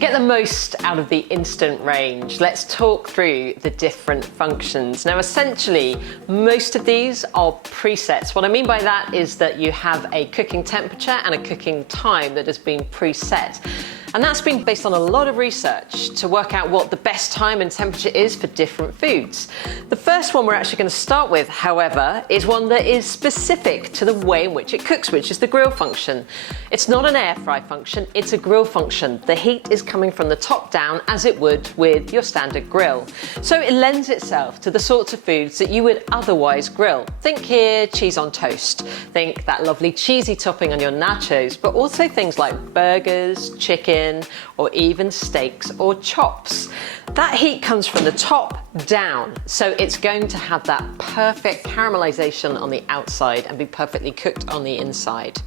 To get the most out of the instant range, let's talk through the different functions. Now, essentially, most of these are presets. What I mean by that is that you have a cooking temperature and a cooking time that has been preset. And that's been based on a lot of research to work out what the best time and temperature is for different foods. The first one we're actually going to start with, however, is one that is specific to the way in which it cooks, which is the grill function. It's not an air fry function, it's a grill function. The heat is coming from the top down as it would with your standard grill. So it lends itself to the sorts of foods that you would otherwise grill. Think here, cheese on toast. Think that lovely cheesy topping on your nachos, but also things like burgers, chicken, or even steaks or chops. That heat comes from the top down, so it's going to have that perfect caramelization on the outside and be perfectly cooked on the inside.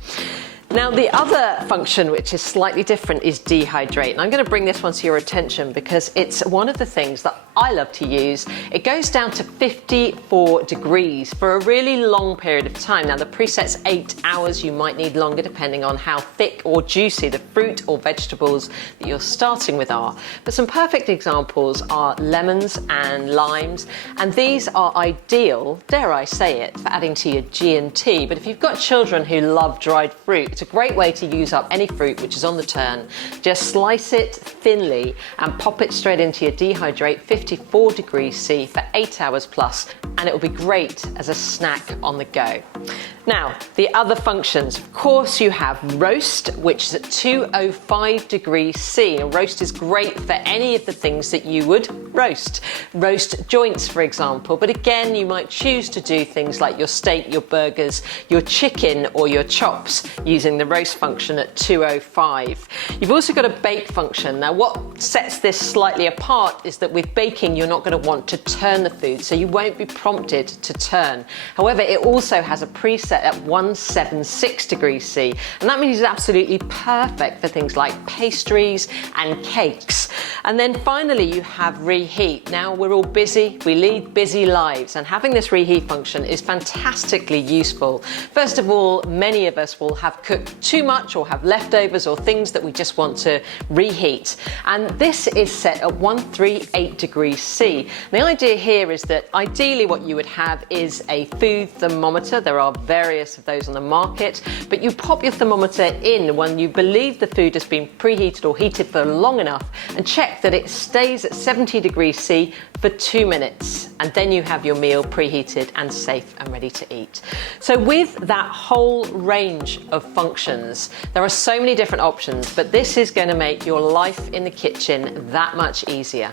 Now, the other function, which is slightly different, is dehydrate. And I'm going to bring this one to your attention because it's one of the things that I love to use. It goes down to 54 degrees for a really long period of time. Now, the preset's 8 hours. You might need longer depending on how thick or juicy the fruit or vegetables that you're starting with are. But some perfect examples are lemons and limes. And these are ideal, dare I say it, for adding to your G&T. But if you've got children who love dried fruit, it's a great way to use up any fruit which is on the turn. Just slice it thinly and pop it straight into your dehydrate 54 degrees C for 8 hours plus, and it will be great as a snack on the go. Now, the other functions, of course, you have roast, which is at 205 degrees C. And roast is great for any of the things that you would roast. Roast joints, for example, but again, you might choose to do things like your steak, your burgers, your chicken, or your chops using the roast function at 205. You've also got a bake function. Now, what sets this slightly apart is that with baking, you're not going to want to turn the food, so you won't be prompted to turn. However, it also has a preset at 176 degrees C, and that means it's absolutely perfect for things like pastries and cakes. And then finally, you have reheat. Now, we're all busy, we lead busy lives, and having this reheat function is fantastically useful. First of all, many of us will have cooked too much or have leftovers or things that we just want to reheat. And this is set at 138 degrees C. The idea here is that ideally what you would have is a food thermometer. There are various of those on the market, but you pop your thermometer in when you believe the food has been preheated or heated for long enough, and check that it stays at 70 degrees C for 2 minutes, and then you have your meal preheated and safe and ready to eat. So with that whole range of functions, there are so many different options, but this is going to make your life in the kitchen that much easier.